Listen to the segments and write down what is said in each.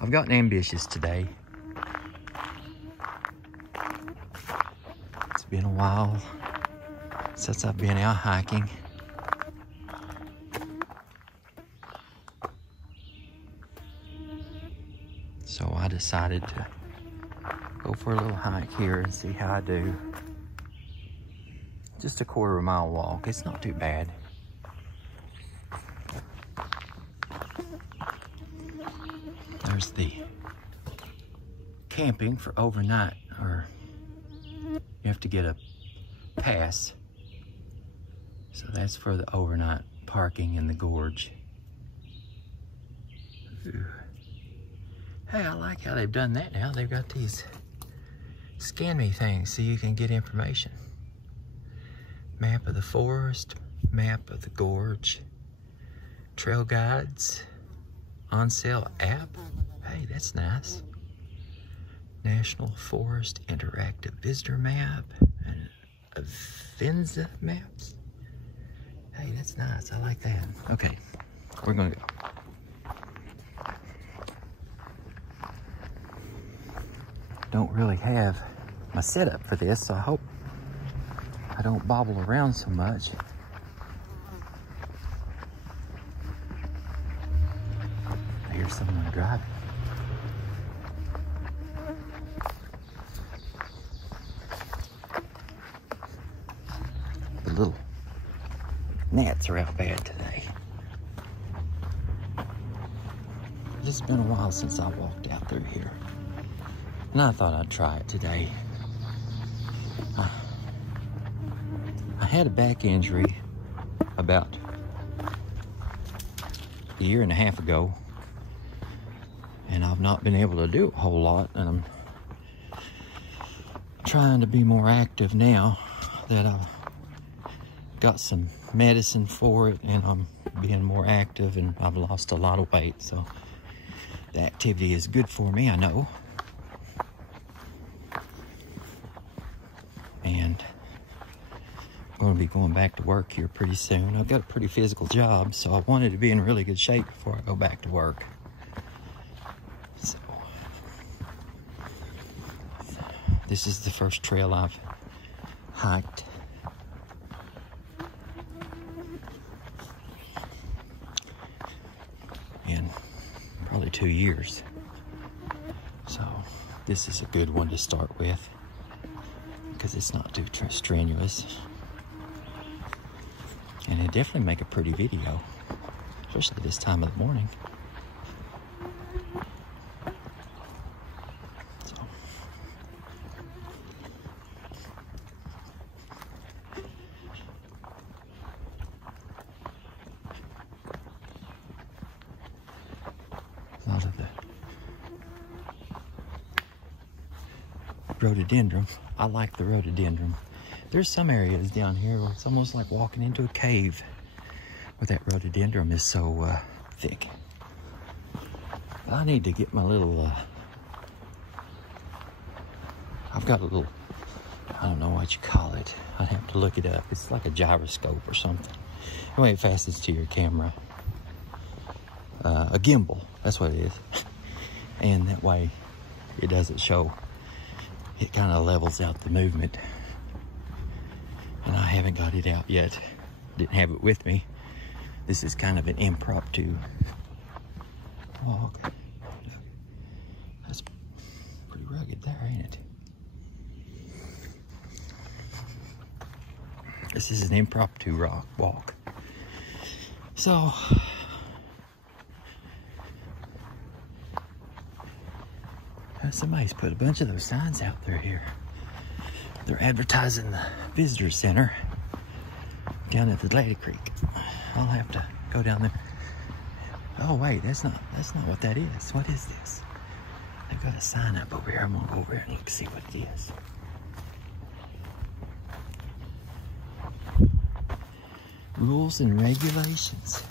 I've gotten ambitious today. It's been a while since I've been out hiking. So I decided to go for a little hike here and see how I do. Just a quarter-mile walk. It's not too bad. There's the camping for overnight, or you have to get a pass. So that's for the overnight parking in the gorge. Ooh. Hey, I like how they've done that now. They've got these scan me things so you can get information. Map of the forest, map of the gorge, trail guides, on sale app. Hey, that's nice. National Forest Interactive Visitor Map and Avenza maps. Hey, that's nice. I like that. Okay, we're gonna go. Don't really have my setup for this, so I hope I don't bobble around so much. I hear someone driving. The little gnats are out bad today. It's been a while since I walked out through here, and I thought I'd try it today. I had a back injury about a year and a half ago, and I've not been able to do a whole lot, and I'm trying to be more active now that I've got some medicine for it, and I'm being more active, and I've lost a lot of weight, so the activity is good for me, I know. And I'm going to be going back to work here pretty soon. I've got a pretty physical job, so I wanted to be in really good shape before I go back to work. So this is the first trail I've hiked in probably 2 years. So this is a good one to start with, because it's not too strenuous. And it definitely make a pretty video, especially this time of the morning. So. A lot of the rhododendron. I like the rhododendron. There's some areas down here where it's almost like walking into a cave, where that rhododendron is so thick. But I need to get my little, I've got a little, I don't know what you call it. I'd have to look it up. It's like a gyroscope or something. Anyway, it fastens to your camera. A gimbal, that's what it is. And that way it doesn't show. It kind of levels out the movement. And I haven't got it out yet. Didn't have it with me. This is kind of an impromptu walk. That's pretty rugged there, ain't it? This is an impromptu walk. So, somebody's put a bunch of those signs out there here. They're advertising the visitor center down at the Lady Creek. I'll have to go down there. Oh wait, that's not what that is. What is this? They've got a sign up over here. I'm gonna go over here and look, see what it is. Rules and regulations.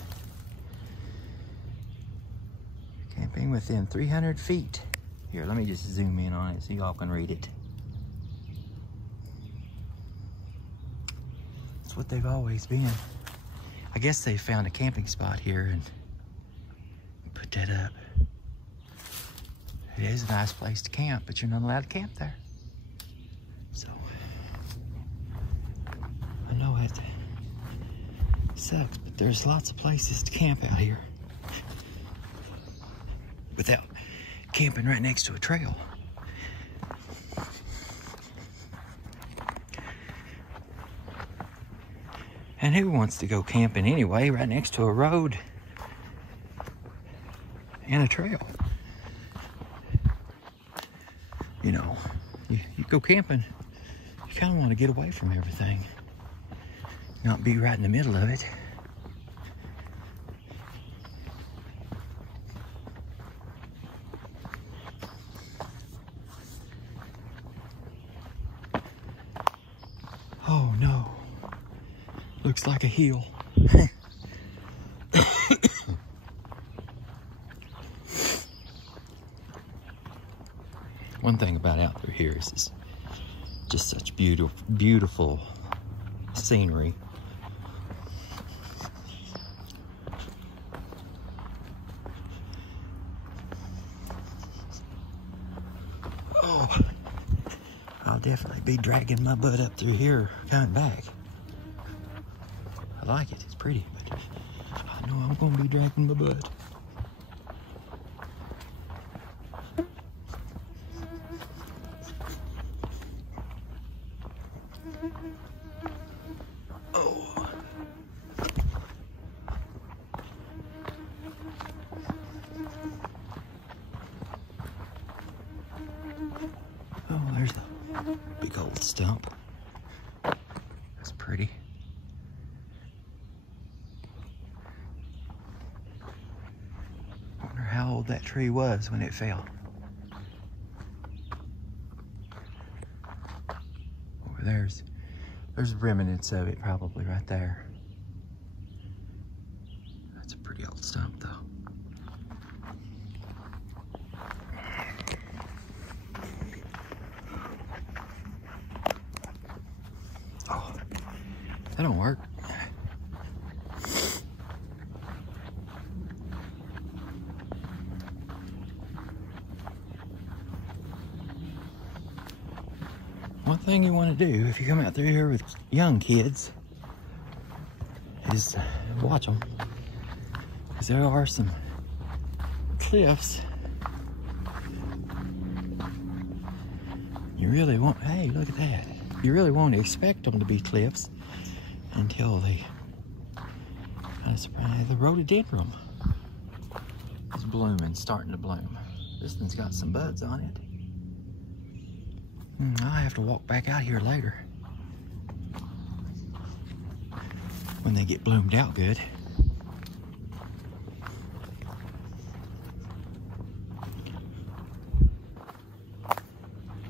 Camping within 300 feet. Here, let me just zoom in on it so y'all can read it. It's what they've always been. I guess they found a camping spot here and put that up. it is a nice place to camp, but you're not allowed to camp there. So, I know it sucks, but there's lots of places to camp out here without camping right next to a trail. And who wants to go camping anyway, right next to a road and a trail? You know, you go camping, you kind of want to get away from everything, not be right in the middle of it. Oh no, looks like a hill. One thing about out through here is it's just such beautiful scenery. Oh, I'll definitely be dragging my butt up through here coming back. I like it, it's pretty, but I know I'm gonna be dragging my butt. Oh. Oh, there's a big old stump. That's pretty. Wonder how old that tree was when it fell. Over there's remnants of it probably right there. That's a pretty old stump though. Oh, that don't work. One thing you want to do if you come out through here with young kids is watch them, because there are some cliffs. You really won't, hey, look at that. You really won't expect them to be cliffs until they kind of surprise. The rhododendron is blooming, starting to bloom. This one's got some buds on it. I'll have to walk back out here later when they get bloomed out good.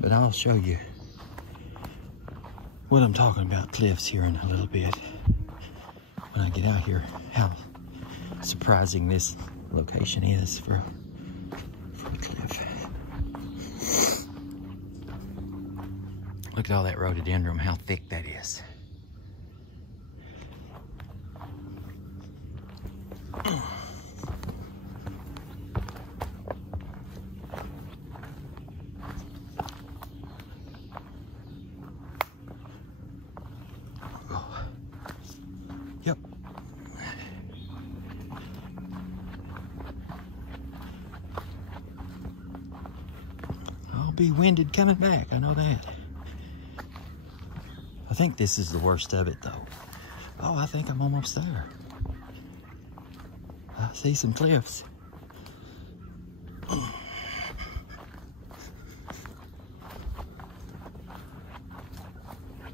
But I'll show you what I'm talking about cliffs here in a little bit when I get out here, how surprising this location is for a cliff. Look at all that rhododendron, how thick that is. Oh. Yep. I'll be winded coming back, I know that. I think this is the worst of it though. Oh, I think I'm almost there. I see some cliffs.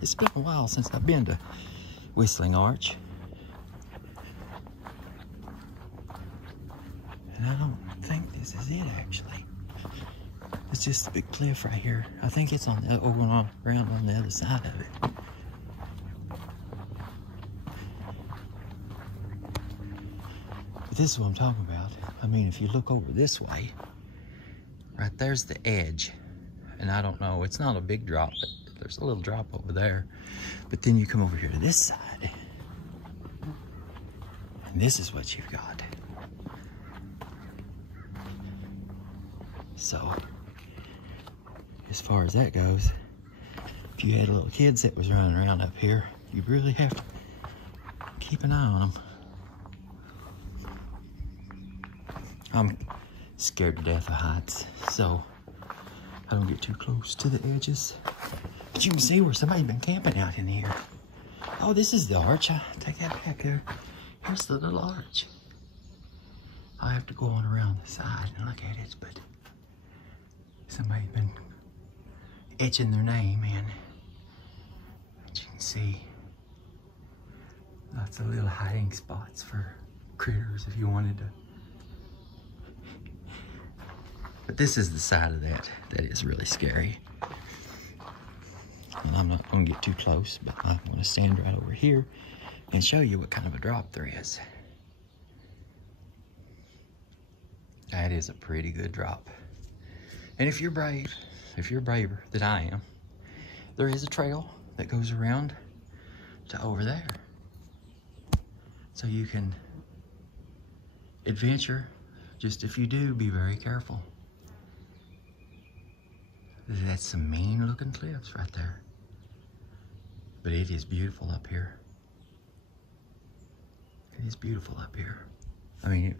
It's been a while since I've been to Whistling Arch. And I don't think this is it actually. It's just a big cliff right here. I think it's on the around on the other side of it. But this is what I'm talking about. I mean, if you look over this way, right there's the edge. And I don't know, it's not a big drop, but there's a little drop over there. But then you come over here to this side, and this is what you've got. So, as far as that goes, if you had little kids that was running around up here, you really have to keep an eye on them. I'm scared to death of heights, so I don't get too close to the edges. But you can see where somebody's been camping out in here. Oh, this is the arch. I take that back there. Here's the little arch. I have to go on around the side and look at it, but somebody's been etching their name in. But you can see lots of little hiding spots for critters if you wanted to. But this is the side of that is really scary. And I'm not going to get too close, but I'm going to stand right over here and show you what kind of a drop there is. That is a pretty good drop. And if you're brave, if you're braver than I am, there is a trail that goes around to over there. So you can adventure. Just if you do, be very careful. That's some mean looking cliffs right there. But it is beautiful up here. It is beautiful up here. I mean,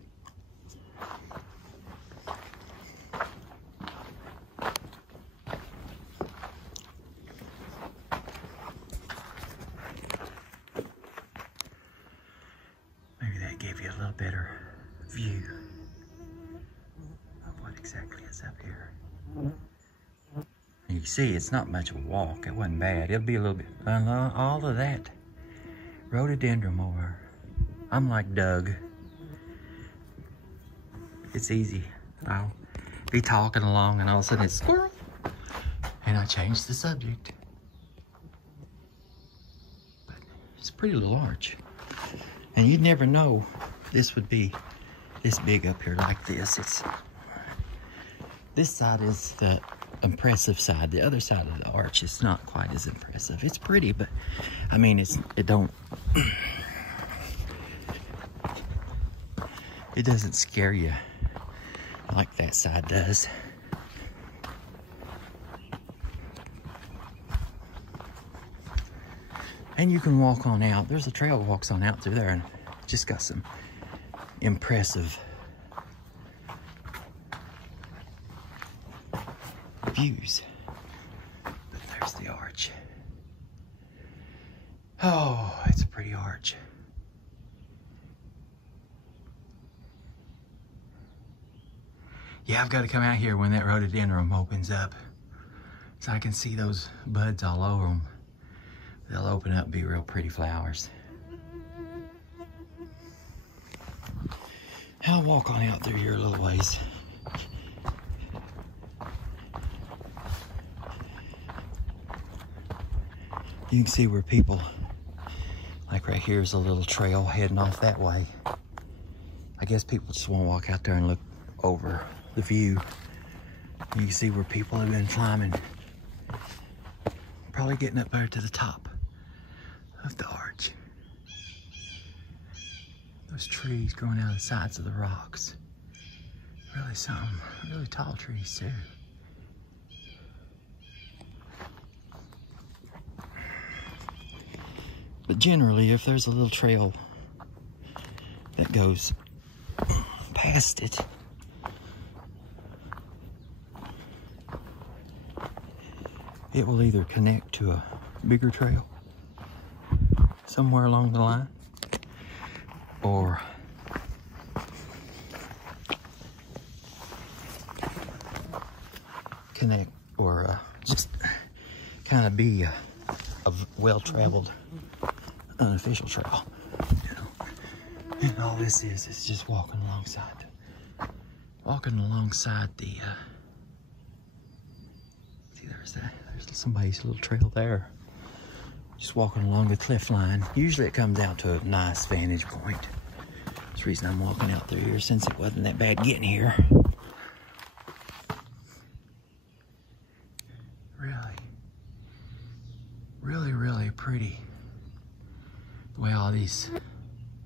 maybe that gave you a little better view of what exactly is up here. You can see it's not much of a walk. It wasn't bad. It'll be a little bit, all of that rhododendron over. I'm like Doug. It's easy. I'll be talking along and all of a sudden it's squirrel. And I changed the subject. But it's a pretty little arch. And you'd never know this would be this big up here like this. This side is the impressive side. The other side of the arch is not quite as impressive. It's pretty, but I mean, it doesn't scare you like that side does. And you can walk on out. There's a trail that walks on out through there and just got some impressive views. But there's the arch. Oh, it's a pretty arch. Yeah, I've got to come out here when that rhododendron opens up so I can see those buds all over them. They'll open up and be real pretty flowers. I'll walk on out through here a little ways. You can see where people, like right here's a little trail heading off that way. I guess people just want to walk out there and look over the view. You can see where people have been climbing. Probably getting up there to the top of the arch. Those trees growing out of the sides of the rocks. Really some really tall trees too. But generally, if there's a little trail that goes past it, it will either connect to a bigger trail somewhere along the line, or connect, or just kind of be a well-traveled unofficial trail, you know. And all this is just walking alongside the see, there's somebody's little trail there, just walking along the cliff line. Usually it comes out to a nice vantage point. That's the reason I'm walking out through here, since it wasn't that bad getting here. Really pretty the way all these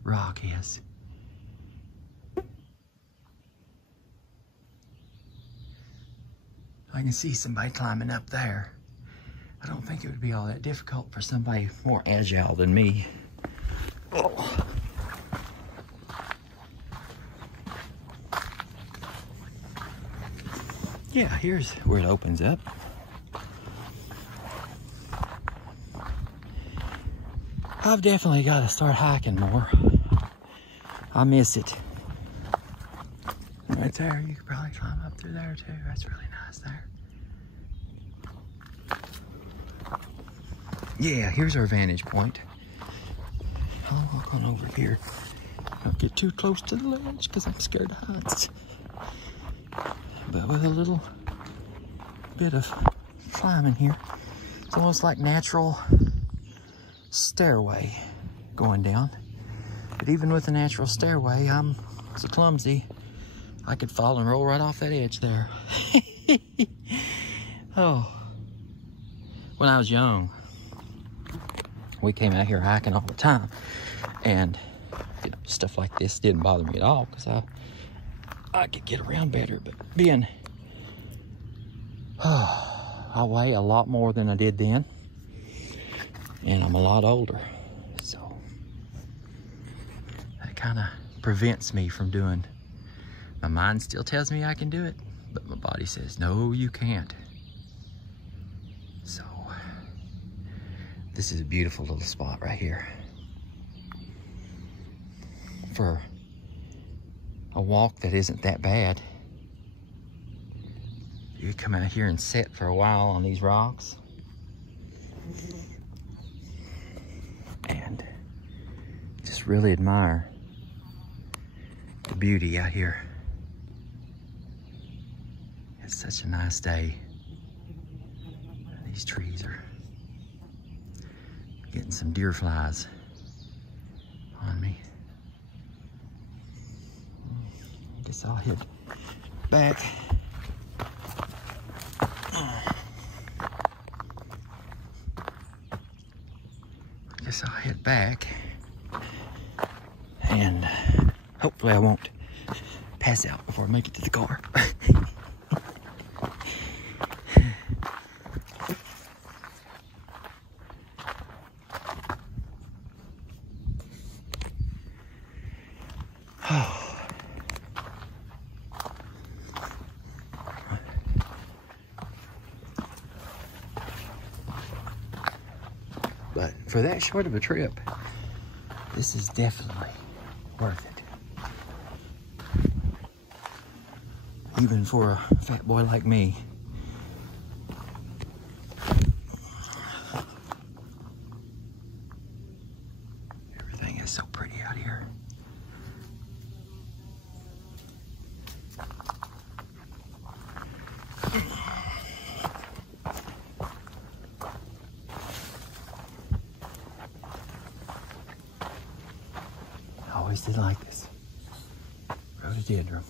rock is. I can see somebody climbing up there. I don't think it would be all that difficult for somebody more agile than me. Oh. Yeah, here's where it opens up. I've definitely got to start hiking more. I miss it. Right there, you could probably climb up through there too. That's really nice there. Yeah, here's our vantage point. I'll walk on over here. Don't get too close to the ledge because I'm scared of heights. But with a little bit of climbing here, it's almost like natural stairway going down. But even with a natural stairway, I'm so clumsy, I could fall and roll right off that edge there. Oh, when I was young, we came out here hiking all the time, and you know, stuff like this didn't bother me at all because I could get around better. But being, I weigh a lot more than I did then, and I'm a lot older, so that kind of prevents me from doing. My mind still tells me I can do it, but my body says, no, you can't. So this is a beautiful little spot right here. For a walk that isn't that bad. You come out here and sit for a while on these rocks. And just really admire the beauty out here. It's such a nice day. These trees are getting some deer flies on me. I guess I'll head back. I'll head back, and hopefully I won't pass out before I make it to the car. But for that short of a trip, this is definitely worth it. Even for a fat boy like me. Everything is so pretty out here. Always did like this rhododendron.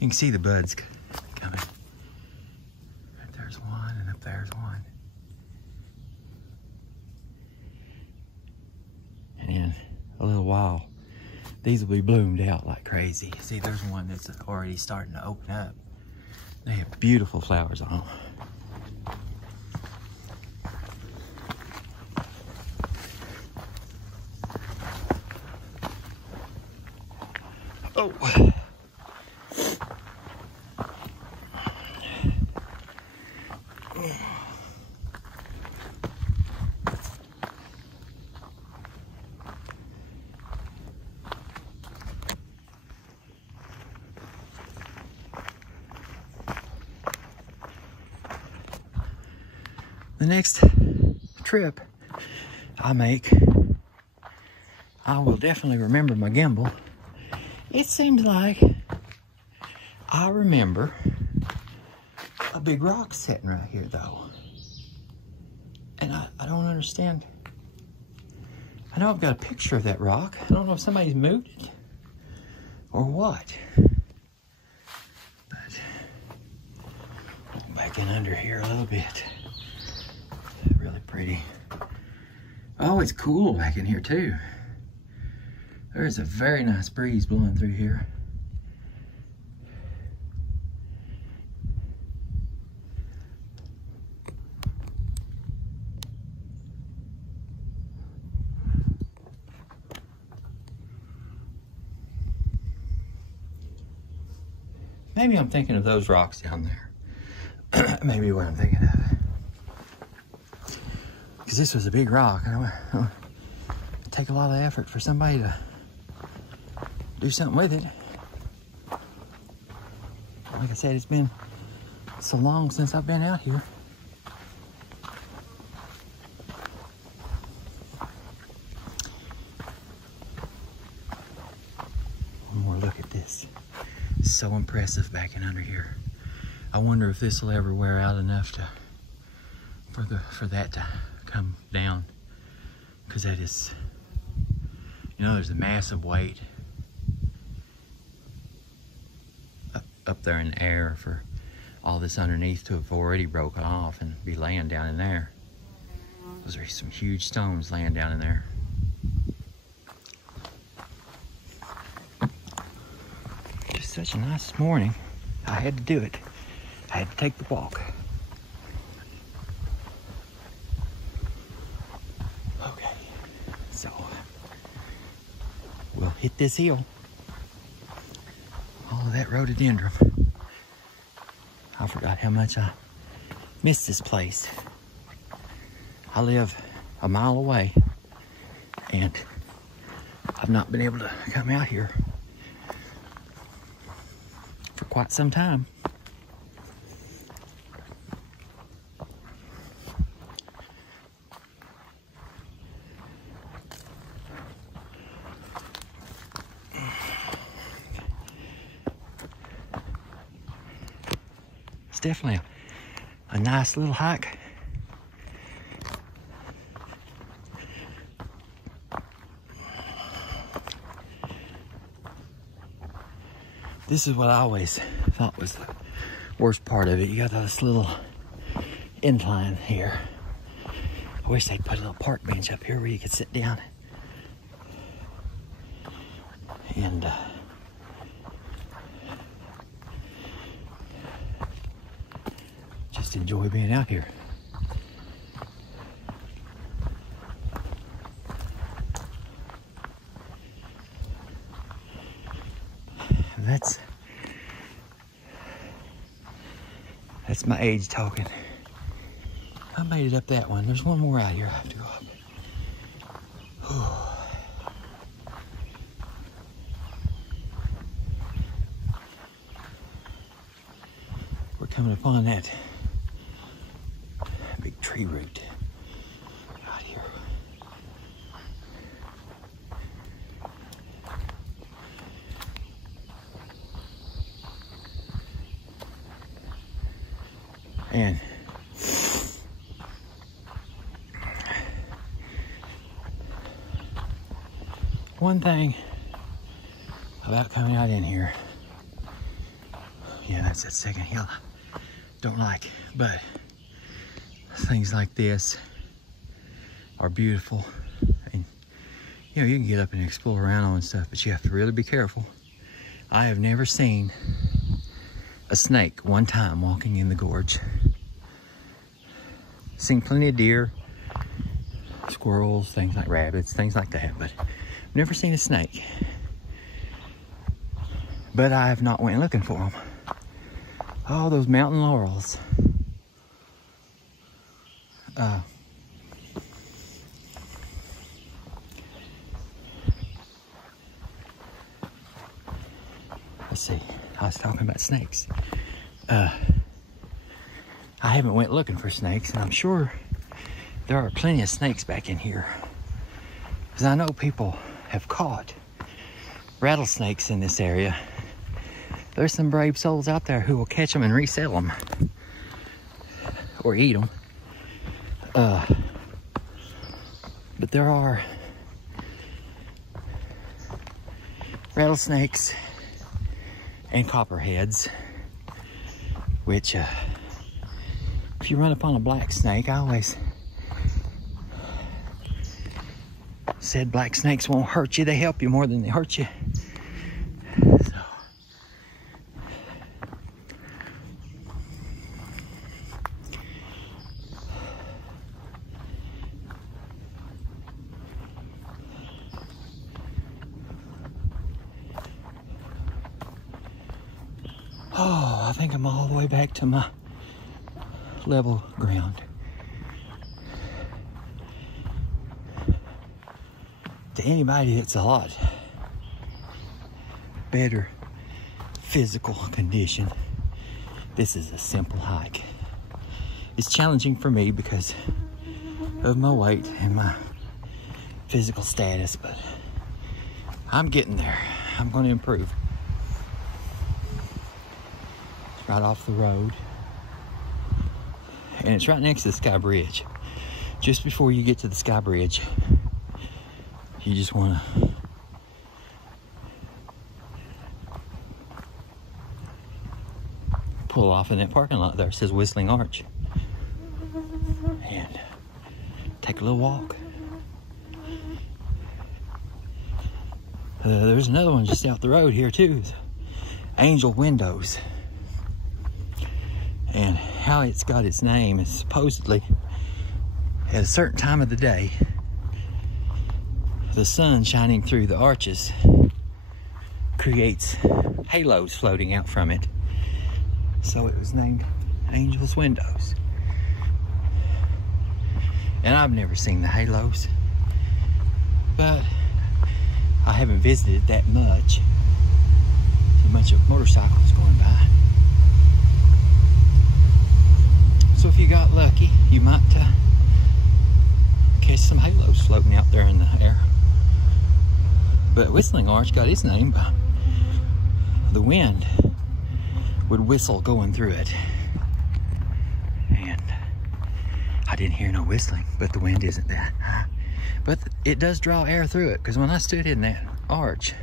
You can see the buds coming. Right there's one, and up there's one. And in a little while, these will be bloomed out like crazy. See, there's one that's already starting to open up. They have beautiful flowers on them. Oh. The next trip I make, I will definitely remember my gimbal. It seems like I remember a big rock sitting right here though. And I don't understand. I know I've got a picture of that rock. I don't know if somebody's moved it or what. But back in under here a little bit. Really pretty. Oh, it's cool back in here too. There's a very nice breeze blowing through here. Maybe I'm thinking of those rocks down there. Maybe what I'm thinking of. Because this was a big rock. And it'd take a lot of effort for somebody to do something with it. Like I said, it's been so long since I've been out here. One more look at this. It's so impressive backing under here. I wonder if this will ever wear out enough for that to come down. Because that is, you know, there's a massive weight up there in the air for all this underneath to have already broken off and be laying down in there. Those are some huge stones laying down in there. Just such a nice morning. I had to do it. I had to take the walk. Okay, so we'll hit this hill. All of that rhododendron. I forgot how much I miss this place. I live a mile away and I've not been able to come out here for quite some time. It's definitely a nice little hike. This is what I always thought was the worst part of it. You got this little incline here. I wish they'd put a little park bench up here where you could sit down and just enjoy being out here. That's my age talking. I made it up that one. There's one more out here I have to go up. We're coming upon that big tree root out here. And one thing about coming out in here, yeah, that's that second hill I don't like, but things like this are beautiful. And you know, you can get up and explore around on stuff, but you have to really be careful. I have never seen a snake one time walking in the gorge. Seen plenty of deer, squirrels, things like rabbits, things like that, but I've never seen a snake. But I have not went looking for them. Oh, those mountain laurels. Let's see, I was talking about snakes. I haven't went looking for snakes, and I'm sure there are plenty of snakes back in here. Because I know people have caught rattlesnakes in this area. There's some brave souls out there who will catch them and resell them. Or eat them. But there are rattlesnakes and copperheads, which if you run upon a black snake, I always said black snakes won't hurt you, they help you more than they hurt you. So oh, Oh, I think I'm all the way back to my level ground. To anybody that's a lot better physical condition, this is a simple hike. It's challenging for me because of my weight and my physical status, but I'm getting there. I'm going to improve. It's right off the road, and it's right next to the Sky Bridge. Just before you get to the Sky Bridge, you just want to pull off in that parking lot there. It says Whistling Arch, and take a little walk. There's another one just out the road here too, Angel Windows. And how it's got its name is supposedly at a certain time of the day, the sun shining through the arches creates halos floating out from it. So it was named Angel's Windows. And I've never seen the halos, but I haven't visited that much. A bunch of motorcycles going by. So if you got lucky, you might catch some halos floating out there in the air. But Whistling Arch got its name by the wind would whistle going through it. And I didn't hear no whistling, but the wind isn't that high. But it does draw air through it, because when I stood in that arch,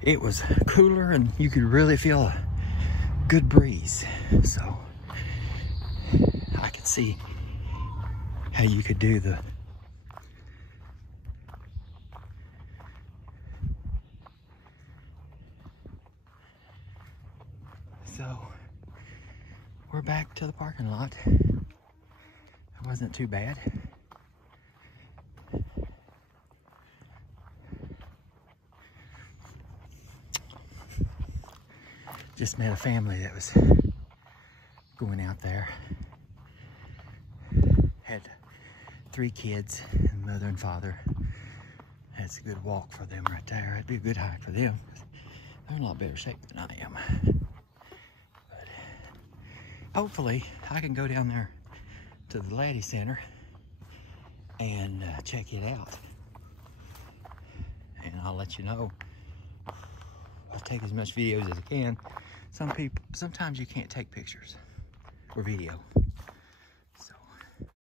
it was cooler and you could really feel a good breeze. So I could see how you could do the so we're back to the parking lot. It wasn't too bad. Just met a family that was going out there. Had 3 kids, and mother and father. That's a good walk for them right there. It'd be a good hike for them. They're in a lot better shape than I am. But hopefully I can go down there to the Laddie Center and check it out. And I'll let you know. I'll take as much videos as I can. Sometimes you can't take pictures or video.